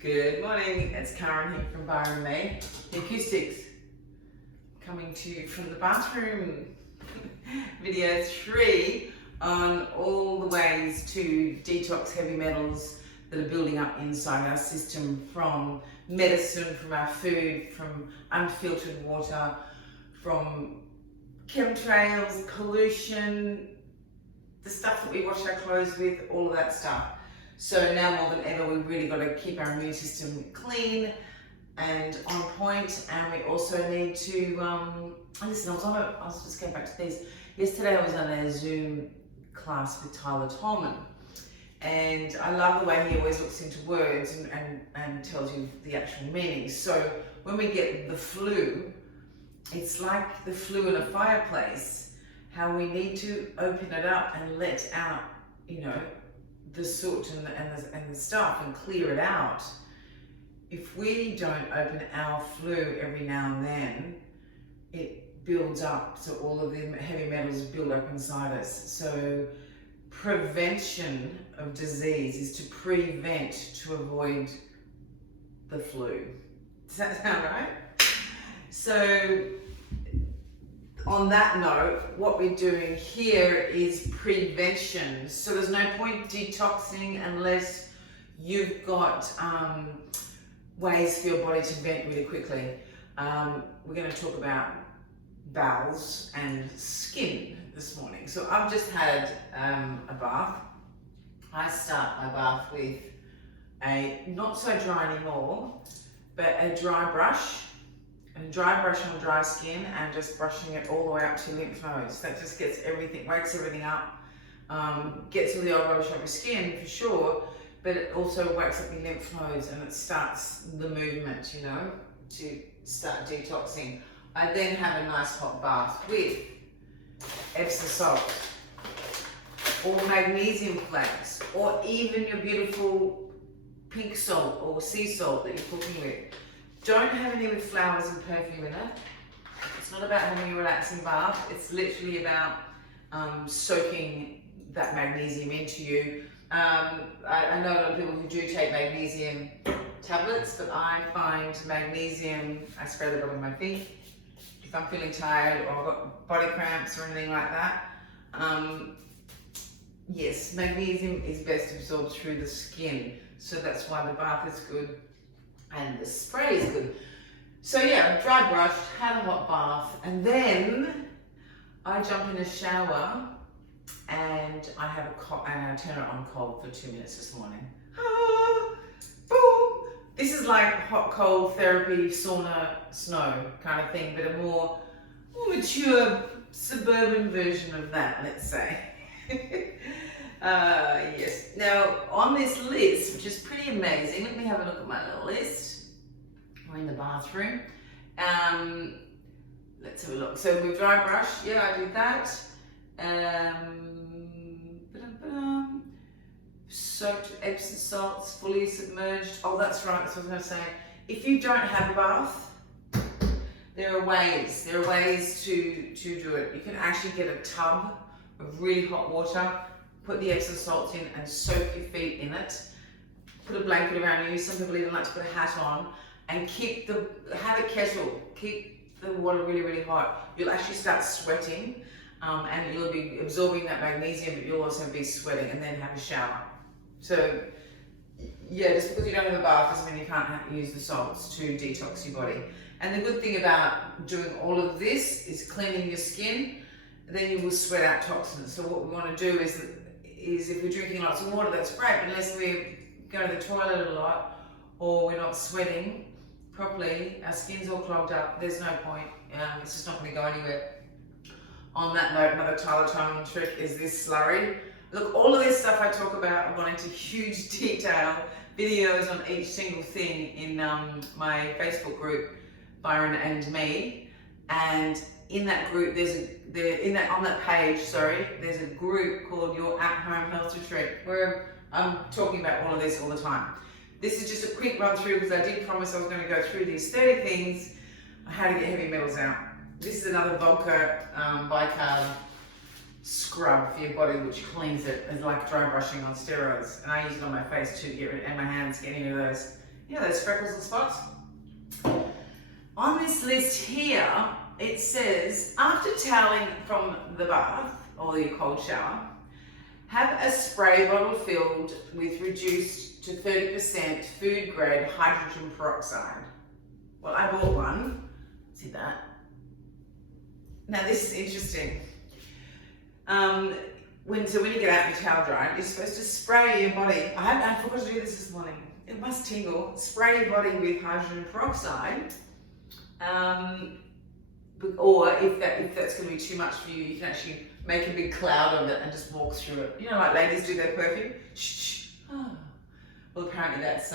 Good morning, it's Karen here from Byron May, the acoustics, coming to you from the bathroom. Video 3 on all the ways to detox heavy metals that are building up inside our system from medicine, from our food, from unfiltered water, from chemtrails, pollution, the stuff that we wash our clothes with, all of that stuff. So now more than ever, we've really got to keep our immune system clean and on point, and we also need to, listen, I was just going back to these. Yesterday I was on a Zoom class with Tyler Tolman, and I love the way he always looks into words and tells you the actual meanings. So when we get the flu, it's like the flu in a fireplace, how we need to open it up and let out, the soot and the stuff and clear it out. If we don't open our flu every now and then, it builds up, so all of the heavy metals build up inside us. So prevention of disease is to prevent, to avoid the flu. Does that sound right? So on that note, what we're doing here is prevention. So there's no point detoxing unless you've got ways for your body to vent really quickly. We're going to talk about bowels and skin this morning. So I've just had a bath. I start my bath with a, not so dry anymore, but a dry brush. And dry brush on dry skin and just brushing it all the way up to lymph nodes. That just gets everything, wakes everything up, gets all the old rubbish off your skin for sure, but it also wakes up your lymph nodes and it starts the movement, to start detoxing. I then have a nice hot bath with Epsom salt or magnesium flakes or even your beautiful pink salt or sea salt that you're cooking with. Don't have any with flowers and perfume in it. It's not about having a relaxing bath. It's literally about soaking that magnesium into you. I know a lot of people who do take magnesium tablets, but I find magnesium, I spray the bottom of my feet. If I'm feeling tired or I've got body cramps or anything like that, yes, magnesium is best absorbed through the skin. So that's why the bath is good. And the spray is good. So yeah, dry brush, had a hot bath, and then I jump in a shower and I have and I turn it on cold for 2 minutes this morning. Boom! This is like hot cold therapy, sauna, snow kind of thing, but a more mature suburban version of that, let's say. Yes. Now, on this list, which is pretty amazing, let me have a look at my little list. We're in the bathroom. Let's have a look. So with dry brush, yeah, I did that. Soaked Epsom salts, fully submerged. Oh, that's right. So I was going to say, if you don't have a bath, there are ways. There are ways to do it. You can actually get a tub of really hot water. Put the Epsom salts in and soak your feet in it. Put a blanket around you. Some people even like to put a hat on and have a kettle. Keep the water really, really hot. You'll actually start sweating and you'll be absorbing that magnesium, but you'll also be sweating, and then have a shower. So yeah, just because you don't have a bath doesn't mean you can't use the salts to detox your body. And the good thing about doing all of this is cleaning your skin. Then you will sweat out toxins. So what we want to do is if we're drinking lots of water, that's great, but unless we go to the toilet a lot or we're not sweating properly, our skin's all clogged up, there's no point. It's just not going to go anywhere. On that note, another Tyler Tolman trick is this slurry. Look, all of this stuff I talk about, I've gone into huge detail, videos on each single thing in my Facebook group, Byron and Me, and in that group, on that page, there's a group called Your At-Home Health Retreat, where I'm talking about all of this all the time. This is just a quick run through because I did promise I was going to go through these 30 things on how to get heavy metals out. This is another vodka bicarb scrub for your body, which cleans it. It's like dry brushing on steroids, and I use it on my face too, and my hands, get any of those Yeah, those freckles and spots. On this list here, it says, after toweling from the bath or your cold shower, have a spray bottle filled with reduced to 30% food grade hydrogen peroxide. Well, I bought one. See that? Now this is interesting. When you get out your towel dry, you're supposed to spray your body. I forgot to do this morning. It must tingle. Spray your body with hydrogen peroxide. Or if that's going to be too much for you, you can actually make a big cloud of it and just walk through it. You know, like ladies do their perfume. Shh. Oh. Well, apparently that's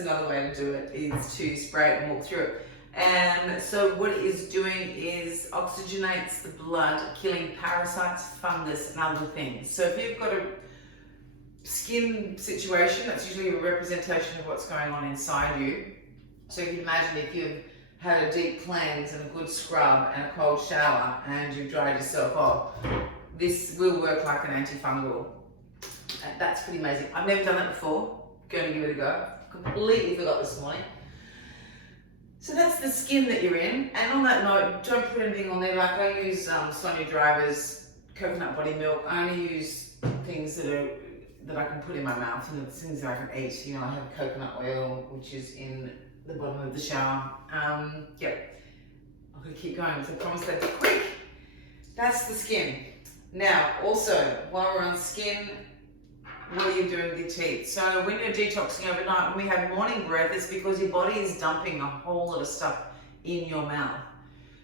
another way to do it, is to spray it and walk through it. And so what it is doing is oxygenates the blood, killing parasites, fungus, and other things. So if you've got a skin situation, that's usually a representation of what's going on inside you. So you can imagine if you've had a deep cleanse and a good scrub and a cold shower and you've dried yourself off, this will work like an antifungal. And that's pretty amazing. I've never done that before. Going to give it a go. Completely forgot this morning. So that's the skin that you're in. And on that note, don't put anything on there. Like I use Sonia Driver's coconut body milk. I only use things that I can put in my mouth and things that I can eat. You know, I have coconut oil, which is in the bottom of the shower. Yep. I'm going to keep going because I promised that'd be quick. That's the skin. Now, also, while we're on skin, what are you doing with your teeth? So when you're detoxing overnight, when we have morning breath, it's because your body is dumping a whole lot of stuff in your mouth.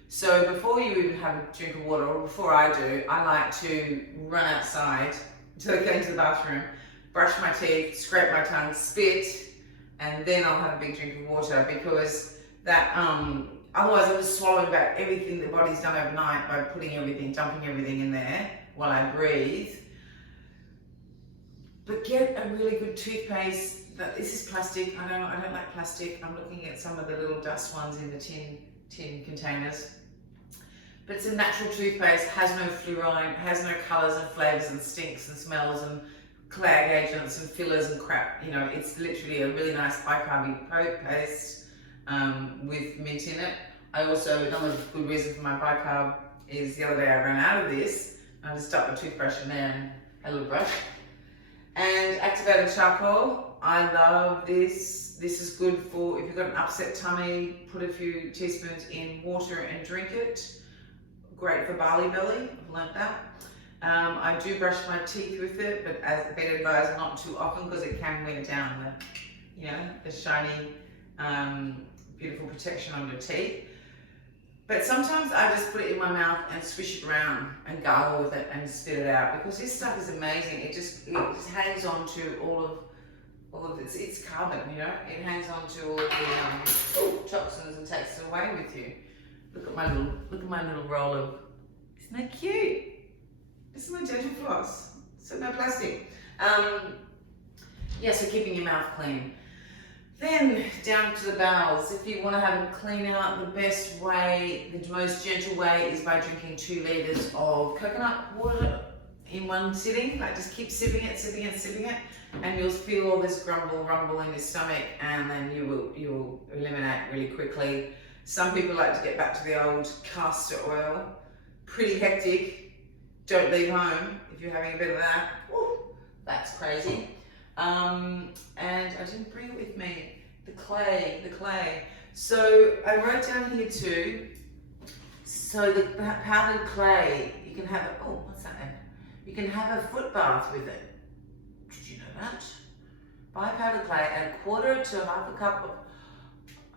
So before you even have a drink of water, or before I do, I like to run outside, to go into the bathroom, brush my teeth, scrape my tongue, spit, and then I'll have a big drink of water, because that otherwise I'm just swallowing back everything the body's done overnight by putting everything, dumping everything in there while I breathe. But get a really good toothpaste. This is plastic. I don't like plastic. I'm looking at some of the little dust ones in the tin containers. But it's a natural toothpaste, has no fluoride, has no colours and flavours and stinks and smells and clag agents and fillers and crap. You know, it's literally a really nice bicarb paste with mint in it. I also, another good reason for my bicarb is the other day I ran out of this. I just stuck my toothbrush in there and had a little brush. And activated charcoal, I love this. This is good for if you've got an upset tummy, put a few teaspoons in water and drink it. Great for barley belly, I've learnt that. I do brush my teeth with it, but as been advised not too often because it can wear down the shiny, beautiful protection on your teeth. But sometimes I just put it in my mouth and swish it around and gargle with it and spit it out, because this stuff is amazing. It just hangs on to all of it's carbon, you know. It hangs on to all the toxins and takes it away with you. Look at my little roll of. Isn't that cute? This is my dental floss. So no plastic. So keeping your mouth clean. Then down to the bowels. If you want to have them clean out, the best way, the most gentle way, is by drinking 2 litres of coconut water in one sitting. Like just keep sipping it, and you'll feel all this rumble in your stomach, and then you will eliminate really quickly. Some people like to get back to the old castor oil. Pretty hectic. Don't leave home if you're having a bit of that. Woo, that's crazy. And I didn't bring it with me, the clay. So I wrote down here too, so the powdered clay, you can have what's that name? You can have a foot bath with it. Did you know that? Buy powdered clay, add a quarter to half a cup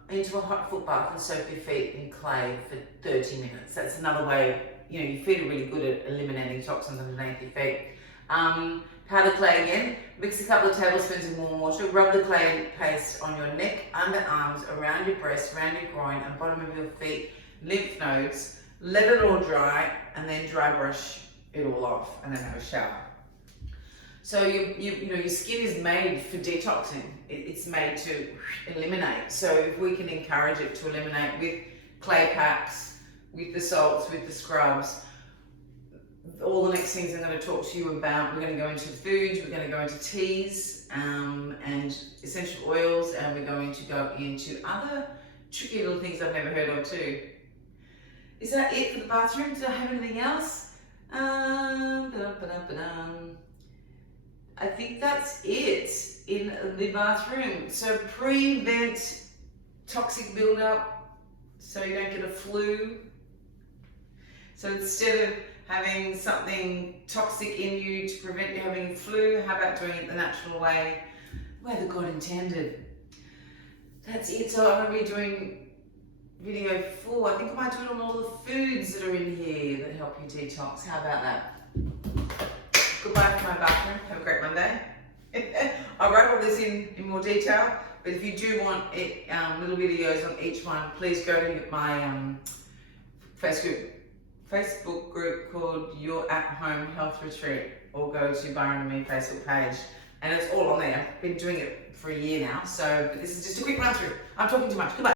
into a hot foot bath and soak your feet in clay for 30 minutes. That's another way, your feet are really good at eliminating toxins underneath your feet. Powder clay again, mix a couple of tablespoons of warm water, rub the clay paste on your neck, underarms, around your breast, around your groin and bottom of your feet, lymph nodes, let it all dry, and then dry brush it all off, and then have a shower. So your skin is made for detoxing. It's made to eliminate. So if we can encourage it to eliminate with clay packs, with the salts, with the scrubs, all the next things I'm going to talk to you about, we're going to go into foods, we're going to go into teas, and essential oils, and we're going to go into other tricky little things I've never heard of too. Is that it for the bathroom? Do I have anything else? I think that's it in the bathroom. So prevent toxic buildup so you don't get a flu. So instead of having something toxic in you to prevent you having flu, how about doing it the natural way, where the God intended? That's it. So I'm going to be doing video 4. I think I might do it on all the foods that are in here that help you detox. How about that? Goodbye from my bathroom. Have a great Monday. I wrote all this in more detail, but if you do want it, little videos on each one, please go to my Facebook group called Your At Home Health Retreat, or go to Byron and Me Facebook page, and it's all on there. I've been doing it for a year now, so this is just a quick run through. I'm talking too much. Goodbye.